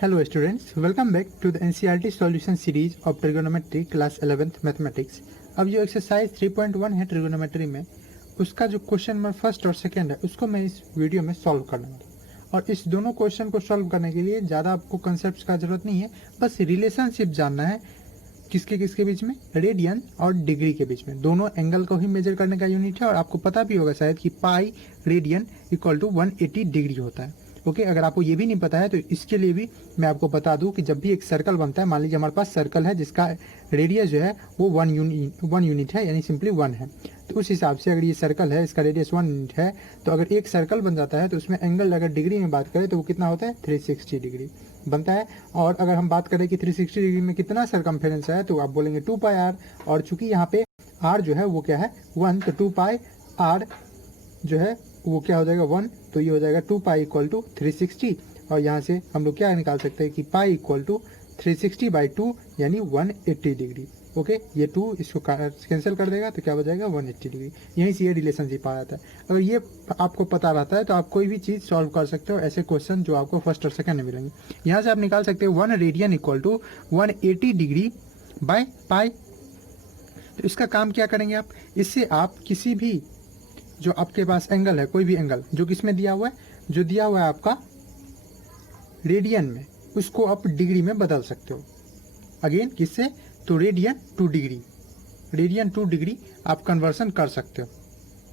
Hello students, welcome back to the NCERT solution series of trigonometry class 11th mathematics. अब जो exercise 3.1 है trigonometry में, उसका जो क्वेश्चन नंबर फर्स्ट और सेकंड है उसको मैं इस वीडियो में सॉल्व करने वाला हूँ। और इस दोनों क्वेश्चन को सॉल्व करने के लिए ज़्यादा आपको कंसेप्ट का जरूरत नहीं है, बस रिलेशनशिप जानना है किसके किसके बीच में, रेडियन और डिग्री के बीच में। दोनों एंगल को ही मेजर करने का यूनिट है और आपको पता भी होगा शायद कि pi radian equal to 180 degree होता है। ओके, अगर आपको ये भी नहीं पता है तो इसके लिए भी मैं आपको बता दूं कि जब भी एक सर्कल बनता है, मान लीजिए हमारे पास सर्कल है जिसका रेडियस जो है वो वन यूनिट है, यानी सिंपली 1 है। तो उस हिसाब से अगर ये सर्कल है, इसका रेडियस 1 यूनिट है, तो अगर एक सर्कल बन जाता है तो उसमें एंगल अगर डिग्री में बात करें तो वो कितना होता है, 360 डिग्री बनता है। और अगर हम बात करें कि 360 डिग्री में कितना सरकमफेरेंस है तो आप बोलेंगे 2 पाई आर। और चूंकि यहाँ पे आर जो है वो क्या है 1, तो 2 पाई आर जो है वो क्या हो जाएगा 1, तो ये हो जाएगा 2 पाई इक्वल टू 360। और यहाँ से हम लोग क्या निकाल सकते हैं कि पाई इक्वल टू 360/2 यानी 180 डिग्री। ओके, ये 2 इसको कैंसिल कर देगा तो क्या हो जाएगा 180 डिग्री। यहीं से ये रिलेशनशिप आ जाता है। अगर ये आपको पता रहता है तो आप कोई भी चीज़ सॉल्व कर सकते हो, ऐसे क्वेश्चन जो आपको फर्स्ट और सेकंड में मिलेंगे। यहाँ से आप निकाल सकते हो 1 radian equal to 180 degree by pi. तो इसका काम क्या करेंगे आप, इससे आप किसी भी जो आपके पास एंगल है, कोई भी एंगल जो किसमें दिया हुआ है, जो दिया हुआ है आपका रेडियन में, उसको आप डिग्री में बदल सकते हो। अगेन किससे, तो radian two degree, radian two degree आप कन्वर्सन कर सकते हो।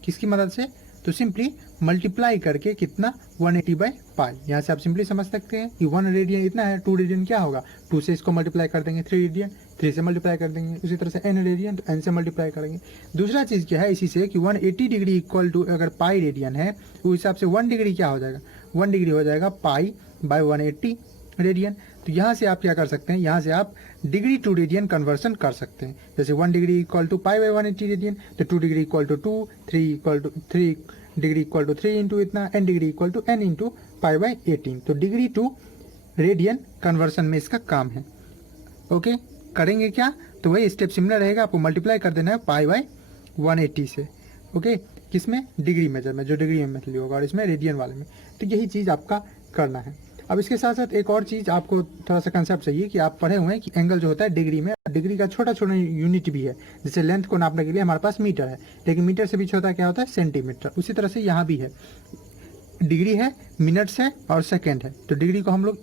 किसकी मदद से, तो सिंपली मल्टीप्लाई करके कितना 180/पाई। यहाँ से आप सिंपली समझ सकते हैं कि 1 रेडियन इतना है, 2 रेडियन क्या होगा, 2 से इसको मल्टीप्लाई कर देंगे, 3 रेडियन 3 से मल्टीप्लाई कर देंगे, उसी तरह से n रेडियन तो n से मल्टीप्लाई करेंगे। दूसरा चीज़ क्या है इसी से कि 180 डिग्री इक्वल टू अगर पाई रेडियन है तो उस हिसाब से 1 डिग्री क्या हो जाएगा, 1 डिग्री हो जाएगा पाई बाय 180 रेडियन। तो यहाँ से आप क्या कर सकते हैं, यहाँ से आप डिग्री टू रेडियन कन्वर्सन कर सकते हैं। जैसे 1 degree equal to pi by 180 radian, तो 2 degree equal to 2, 3 degree equal to 3 into इतना, n degree equal to n into pi by 18। तो डिग्री टू रेडियन कन्वर्सन में इसका काम है। ओके, करेंगे क्या, तो वही स्टेप सिमिलर रहेगा, आपको मल्टीप्लाई कर देना है पाई बाय 180 से। ओके, किसमें, डिग्री मेजर में, जो डिग्री में मेथड होगा, और इसमें रेडियन वाले में। तो यही चीज़ आपका करना है। अब इसके साथ साथ एक और चीज़ आपको थोड़ा सा कंसेप्ट चाहिए कि आप पढ़े हुए हैं कि एंगल जो होता है डिग्री में, डिग्री का छोटा छोटा यूनिट भी है। जैसे लेंथ को नापने के लिए हमारे पास मीटर है, लेकिन मीटर से भी छोटा क्या होता है, सेंटीमीटर। उसी तरह से यहाँ भी है, डिग्री है, मिनट्स है और सेकेंड है। तो डिग्री को हम लोग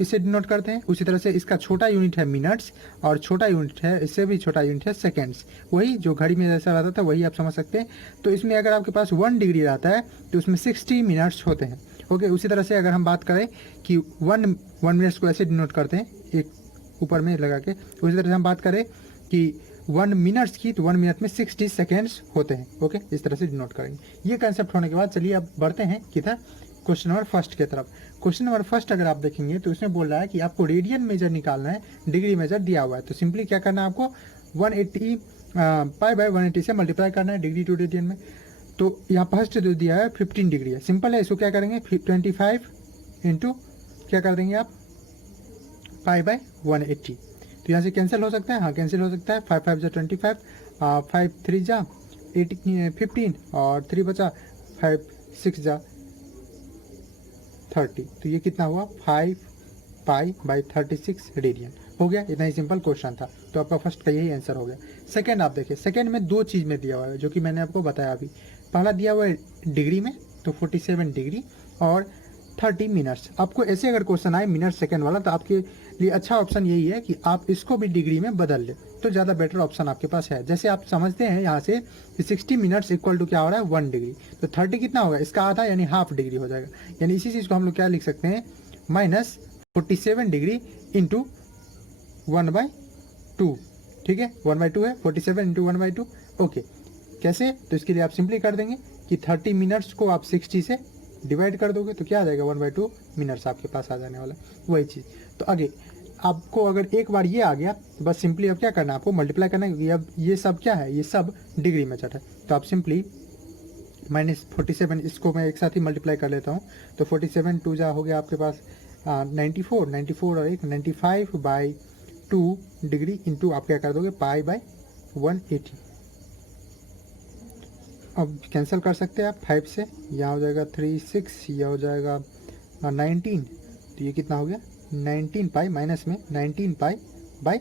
इसे डिनोट करते हैं। उसी तरह से इसका छोटा यूनिट है मिनट्स और छोटा यूनिट है, इससे भी छोटा यूनिट है सेकेंड्स। वही जो घड़ी में जैसा रहता था वही आप समझ सकते हैं। तो इसमें अगर आपके पास 1 डिग्री रहता है तो उसमें 60 मिनट्स होते हैं। ओके, उसी तरह से अगर हम बात करें कि 1 मिनट्स को ऐसे डिनोट करते हैं एक ऊपर में लगा के, उसी तरह से हम बात करें कि 1 मिनट्स की, तो 1 मिनट में 60 सेकेंड्स होते हैं। ओके, इस तरह से डिनोट करेंगे। ये कंसेप्ट होने के बाद चलिए अब बढ़ते हैं किधर, क्वेश्चन नंबर फर्स्ट की तरफ। क्वेश्चन नंबर फर्स्ट अगर आप देखेंगे तो इसमें बोल रहा है कि आपको रेडियन मेजर निकालना है, डिग्री मेजर दिया हुआ है। तो सिंपली क्या करना है, आपको 180 पाई बाय 180 से मल्टीप्लाई करना है डिग्री टू रेडियन में। तो यहाँ फर्स्ट जो दिया है 15 डिग्री है, सिंपल है। इसको क्या करेंगे 25 इंटू क्या कर देंगे आप, पाई बाय 180। तो यहाँ से कैंसिल हो सकता है, हाँ कैंसिल हो सकता है। 5 5 जा 25, 5 3 जा 15 और 3 बचा, 5 6 जा 30। तो ये कितना हुआ, 5 पाई बाई 36 रेडियन हो गया। इतना ही सिंपल क्वेश्चन था। तो आपका फर्स्ट का यही आंसर हो गया। सेकंड आप देखिए, सेकंड में 2 चीज़ में दिया हुआ है जो कि मैंने आपको बताया अभी। पहला दिया हुआ है डिग्री में, तो 47 डिग्री और 30 मिनट्स। आपको ऐसे अगर क्वेश्चन आए मिनट सेकंड वाला, तो आपके लिए अच्छा ऑप्शन यही है कि आप इसको भी डिग्री में बदल ले, तो ज़्यादा बेटर ऑप्शन आपके पास है। जैसे आप समझते हैं यहाँ से 60 मिनट्स इक्वल टू क्या हो रहा है 1 डिग्री, तो 30 कितना होगा, इसका आधा यानी हाफ डिग्री हो जाएगा। यानी इसी चीज़ को हम लोग क्या लिख सकते हैं, -47 डिग्री इंटू 1/2। ठीक है, 1/2 है, 47 इंटू 1/2। ओके, कैसे, तो इसके लिए आप सिंपली कर देंगे कि 30 मिनट्स को आप 60 से डिवाइड कर दोगे तो क्या आ जाएगा 1/2 मिनट्स आपके पास आ जाने वाला, वही चीज़। तो आगे आपको अगर एक बार ये आ गया तो बस सिंपली अब क्या करना है, आपको मल्टीप्लाई करना है, क्योंकि अब ये सब क्या है, ये सब डिग्री मेथड है। तो आप सिंपली -47, इसको मैं एक साथ ही मल्टीप्लाई कर लेता हूँ। तो 47 2 जा हो गया आपके पास 94 और एक 95/2 डिग्री इंटू आप क्या कर दोगे पाई बाय 180। अब कैंसिल कर सकते हैं आप 5 से, यहाँ हो जाएगा 3 6, यह हो जाएगा 19 तो ये कितना हो गया 19 पाई माइनस में 19 पाई बाई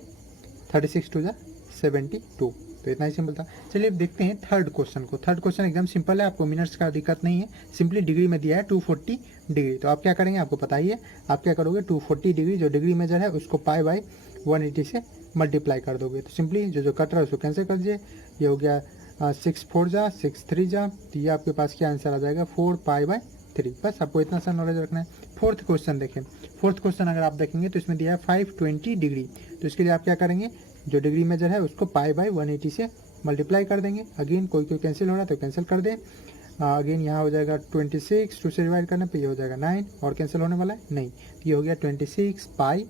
36 टू द 72। तो इतना ही सिंपल था। चलिए अब देखते हैं थर्ड क्वेश्चन को। थर्ड क्वेश्चन एकदम सिंपल है, आपको मिनट्स का दिक्कत नहीं है, सिंपली डिग्री में दिया है 240 डिग्री। तो आप क्या करेंगे आपको पता ही है, आप क्या करोगे 240 डिग्री जो डिग्री मेजर है उसको पाई बाई 180 से मल्टीप्लाई कर दोगे। तो सिंपली जो कट रहा है उसको कैंसिल कर दीजिए। ये हो गया 6 4 जा 6 3 जा, तो ये आपके पास क्या आंसर आ जाएगा 4 पाई बाई 3। बस आपको इतना सा नॉलेज रखना है। फोर्थ क्वेश्चन देखें। फोर्थ क्वेश्चन अगर आप देखेंगे तो इसमें दिया है 520 डिग्री। तो इसके लिए आप क्या करेंगे, जो डिग्री मेजर है उसको पाई बाई 180 से मल्टीप्लाई कर देंगे। अगेन कोई कैंसिल हो रहा है तो कैंसिल कर दें। अगेन यहाँ हो जाएगा 26, 2 से डिवाइड करने पे ये हो जाएगा 9, और कैंसिल होने वाला है नहीं, तो ये हो गया 26 पाई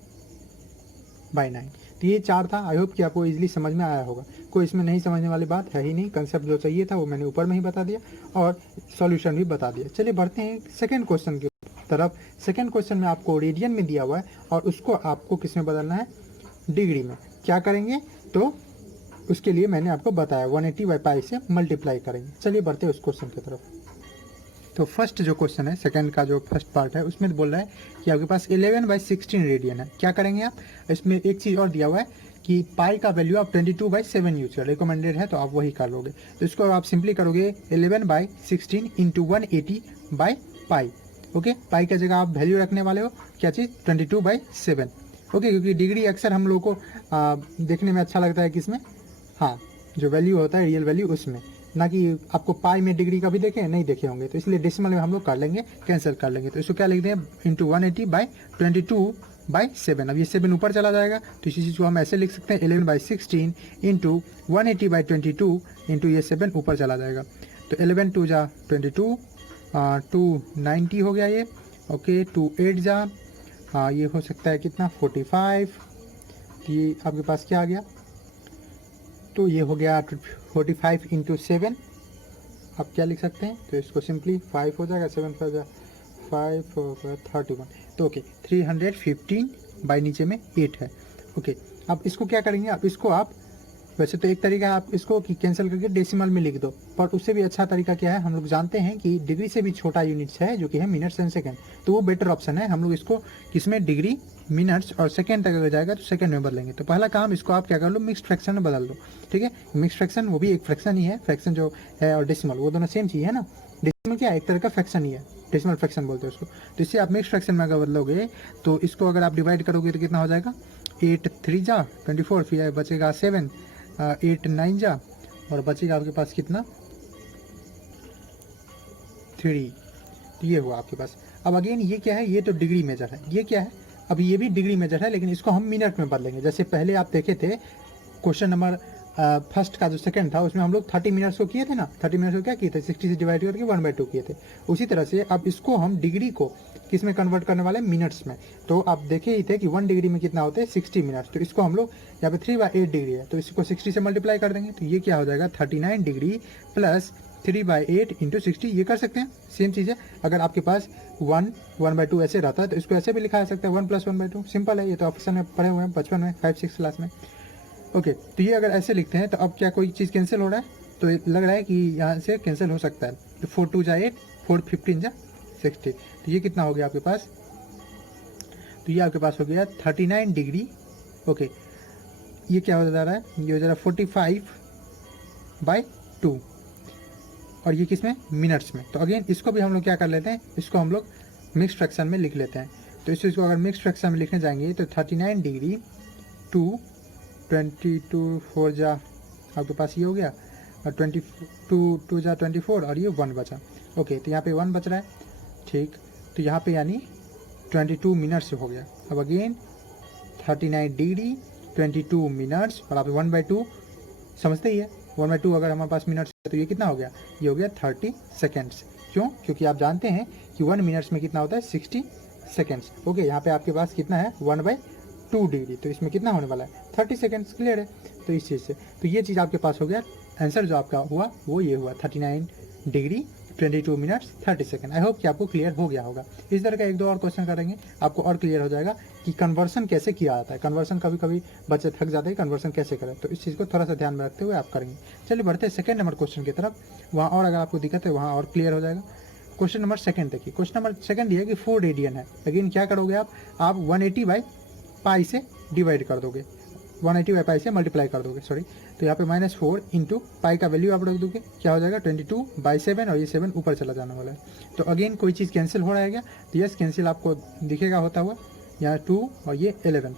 बाई 9। तो ये 4 था। आई होप कि आपको इजीली समझ में आया होगा, कोई इसमें नहीं समझने वाली बात है ही नहीं। कंसेप्ट जो चाहिए था वो मैंने ऊपर में ही बता दिया और सॉल्यूशन भी बता दिया। चलिए बढ़ते हैं सेकंड क्वेश्चन की तरफ। सेकंड क्वेश्चन में आपको रेडियन में दिया हुआ है और उसको आपको किस में बदलना है, डिग्री में। क्या करेंगे तो उसके लिए मैंने आपको बताया 180 बाई पाई से मल्टीप्लाई करेंगे। चलिए बढ़ते हैं उस क्वेश्चन की तरफ। तो फर्स्ट जो क्वेश्चन है, सेकंड का जो फर्स्ट पार्ट है, उसमें बोल रहा है कि आपके पास 11 बाई 16 रेडियन है। क्या करेंगे आप, इसमें एक चीज़ और दिया हुआ है कि पाई का वैल्यू आप 22 बाई 7 यूज कर, रिकमेंडेड है तो आप वही कर लोगे। तो इसको आप सिंपली करोगे 11 by 16 into 180 by pi. Okay, pi का जगह आप वैल्यू रखने वाले हो क्या चीज़ 22 बाई 7। ओके, क्योंकि डिग्री अक्सर हम लोगों को देखने में अच्छा लगता है किसमें, हाँ जो वैल्यू होता है रियल वैल्यू उसमें, ना कि आपको पाई में डिग्री कभी देखे नहीं देखे होंगे। तो इसलिए डेसिमल में हम लोग कर लेंगे, कैंसिल कर लेंगे। तो इसको क्या लिखते हैं इंटू 180 बाई 22 बाई 7। अब ये 7 ऊपर चला जाएगा तो इसी चीज़ को हम ऐसे लिख सकते हैं 11 बाई 16 इंटू 180 बाई 22 इंटू ये 7 ऊपर चला जाएगा। तो 11 2 जा 22, 290 हो गया ये। ओके, 2 8 जा ये हो सकता है कितना 45। ये आपके पास क्या आ गया, तो ये हो गया 45 इंटू 7। आप क्या लिख सकते हैं, तो इसको सिंपली 5 हो जाएगा, 7 5 5 31। तो ओके 315 बाई नीचे में 8 है। ओके, अब इसको क्या करेंगे, आप इसको आप वैसे तो एक तरीका है आप इसको कि कैंसिल करके डेसिमल में लिख दो, पर उससे भी अच्छा तरीका क्या है, हम लोग जानते हैं कि डिग्री से भी छोटा यूनिट्स है जो कि है मिनट्स एंड सेकंड, तो वो बेटर ऑप्शन है। हम लोग इसको किसमें डिग्री मिनट्स और सेकंड तक अगर जाएगा तो सेकंड में बदलेंगे। तो पहला काम इसको आप क्या कर लो, मिक्स्ड फ्रैक्शन में बदल दो। ठीक है, मिक्स्ड फ्रैक्शन वो भी एक फ्रैक्शन ही है, फ्रैक्शन जो है और डेसिमल वो दोनों सेम चीज़ है ना। डेसिमल क्या है, एक तरह का फ्रैक्शन ही है, डेसिमल फ्रैक्शन बोलते हैं उसको। तो इससे आप मिक्स्ड फ्रैक्शन में अगर बदलोगे तो इसको अगर आप डिवाइड करोगे तो कितना हो जाएगा 8 3 जा 24, फिर बचेगा 7 8 9 जा और बचेगा आपके पास कितना 3। तो ये हुआ आपके पास। अब अगेन ये क्या है, ये तो डिग्री मेजर है, ये क्या है, अब ये भी डिग्री मेजर है लेकिन इसको हम मिनट में बदलेंगे। जैसे पहले आप देखे थे क्वेश्चन नंबर फर्स्ट का जो सेकंड था उसमें हम लोग 30 मिनट्स को किए थे ना, 30 मिनट्स को क्या किए थे 60 से डिवाइड करके 1/2 किए थे। उसी तरह से अब इसको हम डिग्री को किस में कन्वर्ट करने वाले मिनट्स में। तो आप देखे ही थे कि 1 डिग्री में कितना होते हैं 60 मिनट्स। तो इसको हम लोग यहाँ पे 3/8 डिग्री है तो इसको 60 से मल्टीप्लाई कर देंगे। तो ये क्या हो जाएगा 39 डिग्री प्लस 3/8 इंटू 60। ये कर सकते हैं, सेम चीज़ है। अगर आपके पास 1/2 ऐसे रहता है तो इसको ऐसे भी लिखा जा सकता है 1 + 1/2। सिंपल है, ये तो ऑप्शन में पढ़े हुए हैं बचपन में 5-6 क्लास में। ओके, तो ये अगर ऐसे लिखते हैं तो अब क्या कोई चीज़ कैंसिल हो रहा है, तो लग रहा है कि यहाँ से कैंसिल हो सकता है। तो 4 2 जा 8, 4 15 जा 60। तो ये कितना हो गया आपके पास, तो ये आपके पास हो गया 39 डिग्री। ओके, ये क्या हो जा रहा है, ये हो जा रहा है 45/2 और ये किस में मिनट्स में। तो अगेन इसको भी हम लोग क्या कर लेते हैं, इसको हम लोग मिक्स फ्रैक्शन में लिख लेते हैं। तो इस चीज़ को अगर मिक्स फ्रैक्शन में लिखने जाएंगे तो 39 डिग्री 2 22 4 जा आपके पास ये हो गया और 22 2 जा 24 और ये 1 बचा। ओके, तो यहाँ पे 1 बच रहा है, ठीक। तो यहाँ पे यानी 22 मिनट्स हो गया। अब अगेन 39 डिग्री 22 मिनट्स और आप 1/2 समझते ही है, 1/2 अगर हमारे पास मिनट्स है तो ये कितना हो गया, ये हो गया 30 सेकेंड्स। क्यों, क्योंकि आप जानते हैं कि 1 मिनट्स में कितना होता है 60 सेकेंड्स। ओके, यहाँ पे आपके पास कितना है 1/2 डिग्री, तो इसमें कितना होने वाला है 30 सेकेंड्स। क्लियर है, तो इस चीज़ से तो ये चीज़ आपके पास हो गया। आंसर जो आपका हुआ वो ये हुआ 39 degree 22 minutes 30 second. I hope कि आपको क्लियर हो गया होगा। इस तरह का 1-2 और क्वेश्चन करेंगे, आपको और क्लियर हो जाएगा कि कन्वर्सन कैसे किया जाता है। कन्वर्सन कभी कभी बच्चे थक जाते हैं, कन्वर्सन कैसे करें, तो इस चीज़ को थोड़ा सा ध्यान में रखते हुए आप करेंगे। चलिए बढ़ते हैं सेकंड नंबर क्वेश्चन की तरफ। वहाँ और अगर आपको दिक्कत है वहाँ और क्लियर हो जाएगा। क्वेश्चन नंबर सेकंड देखिए, क्वेश्चन नंबर सेकंड ये है कि 4 रेडियन है। अगेन क्या करोगे आप 180 बाई पाई से डिवाइड कर दोगे, 180 बाई पाई से मल्टीप्लाई कर दोगे, सॉरी। तो यहाँ पे -4 इंटू पाई का वैल्यू आप रख दोगे, क्या हो जाएगा 22/7, और ये 7 ऊपर चला जाने वाला है। तो अगेन कोई चीज़ कैंसिल हो रहा है क्या, तो यस कैंसिल आपको दिखेगा होता हुआ, यहाँ 2 और ये 11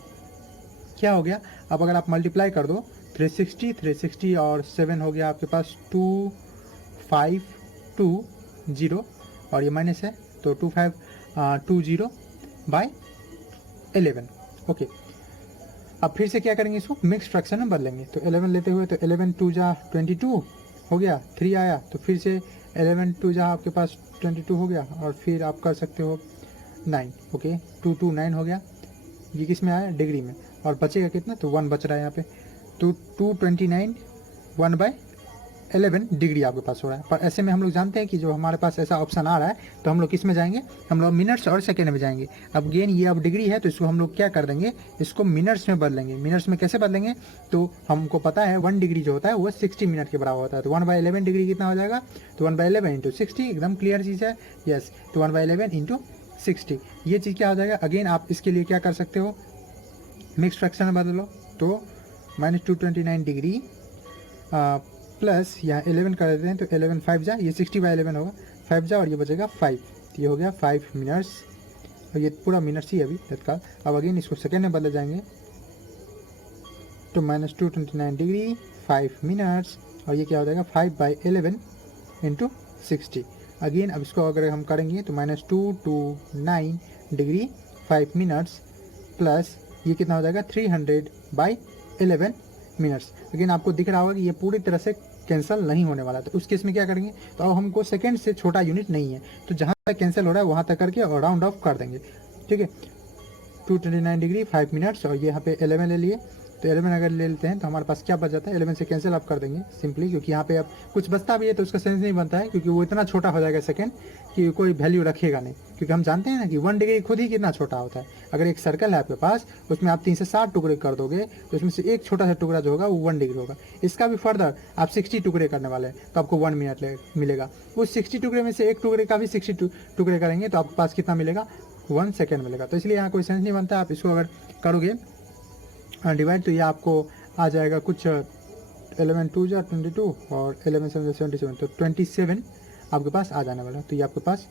क्या हो गया। अब अगर आप मल्टीप्लाई कर दो 360 और 7 हो गया आपके पास 2520, और ये माइनस है तो 2520/11। ओके, अब फिर से क्या करेंगे, इसको मिक्स फ्रैक्शन में बदलेंगे। तो 11 लेते हुए तो 11 2 जा 22 हो गया, 3 आया तो फिर से 11 2 जा आपके पास 22 हो गया, और फिर आप कर सकते हो 9। ओके, 229 हो गया, ये किस में आया, डिग्री में, और बचेगा कितना, तो 1 बच रहा है यहाँ पे। तो 229 1/11 डिग्री आपके पास हो रहा है। पर ऐसे में हम लोग जानते हैं कि जो हमारे पास ऐसा ऑप्शन आ रहा है तो हम लोग किस में जाएंगे, हम लोग मिनट्स और सेकेंड में जाएंगे। अब गेन ये अब डिग्री है तो इसको हम लोग क्या कर देंगे, इसको मिनट्स में बदलेंगे। मिनट्स में कैसे बदलेंगे, तो हमको पता है 1 डिग्री जो होता है वो 60 मिनट के बराबर होता है। तो 1/11 डिग्री कितना हो जाएगा, तो 1/11 इंटू 60, एकदम क्लियर चीज़ है, यस। तो 1/11 इंटू 60 ये चीज़ क्या हो जाएगा। अगेन आप इसके लिए क्या कर सकते हो, मिक्स फ्रैक्शन में बदलो, तो -229 डिग्री प्लस यहाँ 11 कर देते हैं, तो 11 5 जा, ये 60/11 होगा, 5 जा और ये बचेगा 5, तो ये हो गया 5 मिनट्स, और ये पूरा मिनट्स ही अभी तत्काल। अब अगेन इसको सेकेंड में बदले जाएंगे, तो -229 डिग्री 5 मिनट्स, और ये क्या हो जाएगा 5/11 इंटू 60। अगेन अब इसको अगर हम करेंगे तो -229 डिग्री 5 मिनट्स प्लस ये कितना हो जाएगा 300/11 मिनट्स। अगेन आपको दिख रहा होगा कि ये पूरी तरह से कैंसिल नहीं होने वाला। तो उस केस में क्या करेंगे, तो अब हमको सेकंड से छोटा यूनिट नहीं है, तो जहाँ तक कैंसिल हो रहा है वहाँ तक करके और राउंड ऑफ कर देंगे, ठीक है। 229 डिग्री 5 मिनट्स, और ये यहाँ पे 11 ले लिए, तो 11 अगर ले लेते हैं तो हमारे पास क्या बच जाता है, 11 से कैंसिल आप कर देंगे सिंपली, क्योंकि यहाँ पे अब कुछ बचता भी है तो उसका सेंस नहीं बनता है, क्योंकि वो इतना छोटा हो जाएगा सेकंड कि कोई वैल्यू रखेगा नहीं। क्योंकि हम जानते हैं ना कि 1 डिग्री खुद ही कितना छोटा होता है। अगर एक सर्कल है आपके पास, उसमें आप 3 से 7 टुकड़े कर दोगे, तो उसमें से एक छोटा सा टुकड़ा जो होगा वो 1 डिग्री होगा। इसका भी फर्दर आप 60 टुकड़े करने वाले हैं तो आपको 1 मिनट मिलेगा। उस 60 टुकड़े में से एक टुकड़े का भी 60 टुकड़े करेंगे तो आपके पास कितना मिलेगा, 1 सेकेंड मिलेगा। तो इसलिए यहाँ कोई सेंस नहीं बनता। आप इसको अगर करोगे डिवाइड, तो ये आपको आ जाएगा कुछ 11 2 जा 22 और 11 7 77, तो 27 आपके पास आ जाने वाला। तो ये आपके पास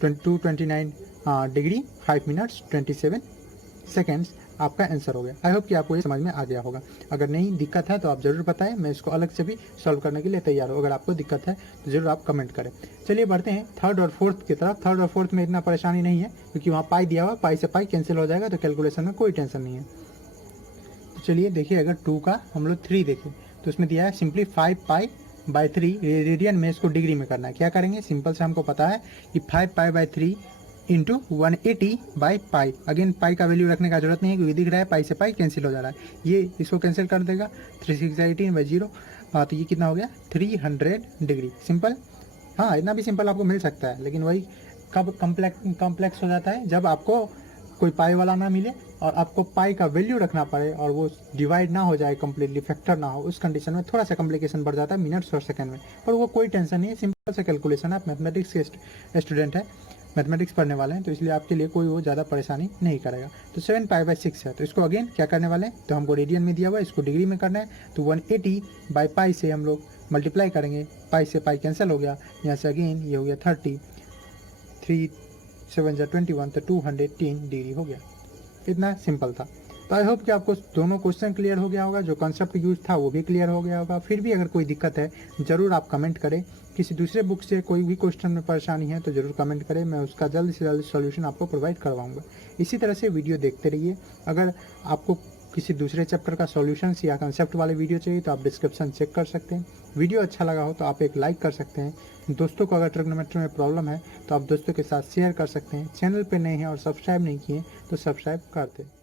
29 डिग्री 5 मिनट्स 27 सेकेंड्स आपका आंसर हो गया। आई होप कि आपको ये समझ में आ गया होगा। अगर नहीं दिक्कत है तो आप ज़रूर बताएं, मैं इसको अलग से भी सॉल्व करने के लिए तैयार हूँ। अगर आपको दिक्कत है तो ज़रूर आप कमेंट करें। चलिए बढ़ते हैं थर्ड और फोर्थ की तरफ। थर्ड और फोर्थ में इतना परेशानी नहीं है, क्योंकि वहाँ पाई दिया हुआ, पाई से पाई कैंसिल हो जाएगा, तो कैलकुलेशन में कोई टेंशन नहीं है। तो चलिए देखिए, अगर 2 का हम लोग 3 देखें तो उसमें दिया है सिंपली 5π/3 रेडियन में, इसको डिग्री में करना है। क्या करेंगे, सिंपल से हमको पता है कि 5π/3 इंटू 180/पाई। अगेन पाई का वैल्यू रखने का जरूरत नहीं है, क्योंकि दिख रहा है पाई से पाई कैंसिल हो जा रहा है, ये इसको कैंसिल कर देगा। 3/618/0, तो ये कितना हो गया 300 डिग्री। सिंपल, हाँ इतना भी सिंपल आपको मिल सकता है, लेकिन वही कब कॉम्प्लेक्स हो जाता है, जब आपको कोई पाई वाला ना मिले और आपको पाई का वैल्यू रखना पड़े और वो डिवाइड ना हो जाए कम्प्लीटली, फैक्टर ना हो, उस कंडीशन में थोड़ा सा कॉम्प्लिकेशन बढ़ जाता है मिनट्स और सेकंड में। पर वो कोई टेंशन नहीं है, सिंपल सा कैलकुलेशन है। आप मैथमेटिक्स के स्टूडेंट हैं, मैथमेटिक्स पढ़ने वाले हैं, तो इसलिए आपके लिए कोई वो ज़्यादा परेशानी नहीं करेगा। तो 7π/6 है, तो इसको अगेन क्या करने वाले हैं, तो हमको रेडियन में दिया हुआ है, इसको डिग्री में करना है। तो 180/पाई से हम लोग मल्टीप्लाई करेंगे, पाई से पाई कैंसिल हो गया, यहाँ से अगेन ये हो गया 30, 3 7 जा 21, तो 210 डिग्री हो गया। इतना सिंपल था। तो आई होप कि आपको दोनों क्वेश्चन क्लियर हो गया होगा, जो कॉन्सेप्ट यूज था वो भी क्लियर हो गया होगा। फिर भी अगर कोई दिक्कत है ज़रूर आप कमेंट करें। किसी दूसरे बुक से कोई भी क्वेश्चन में परेशानी है तो ज़रूर कमेंट करें, मैं उसका जल्द से जल्द सॉल्यूशन आपको प्रोवाइड करवाऊंगा। इसी तरह से वीडियो देखते रहिए। अगर आपको किसी दूसरे चैप्टर का सॉल्यूशंस या कंसेप्ट वाले वीडियो चाहिए तो आप डिस्क्रिप्शन चेक कर सकते हैं। वीडियो अच्छा लगा हो तो आप एक लाइक कर सकते हैं। दोस्तों को अगर ट्रिग्नोमेट्री में प्रॉब्लम है तो आप दोस्तों के साथ शेयर कर सकते हैं। चैनल पे नए हैं और सब्सक्राइब नहीं किए तो सब्सक्राइब कर दें।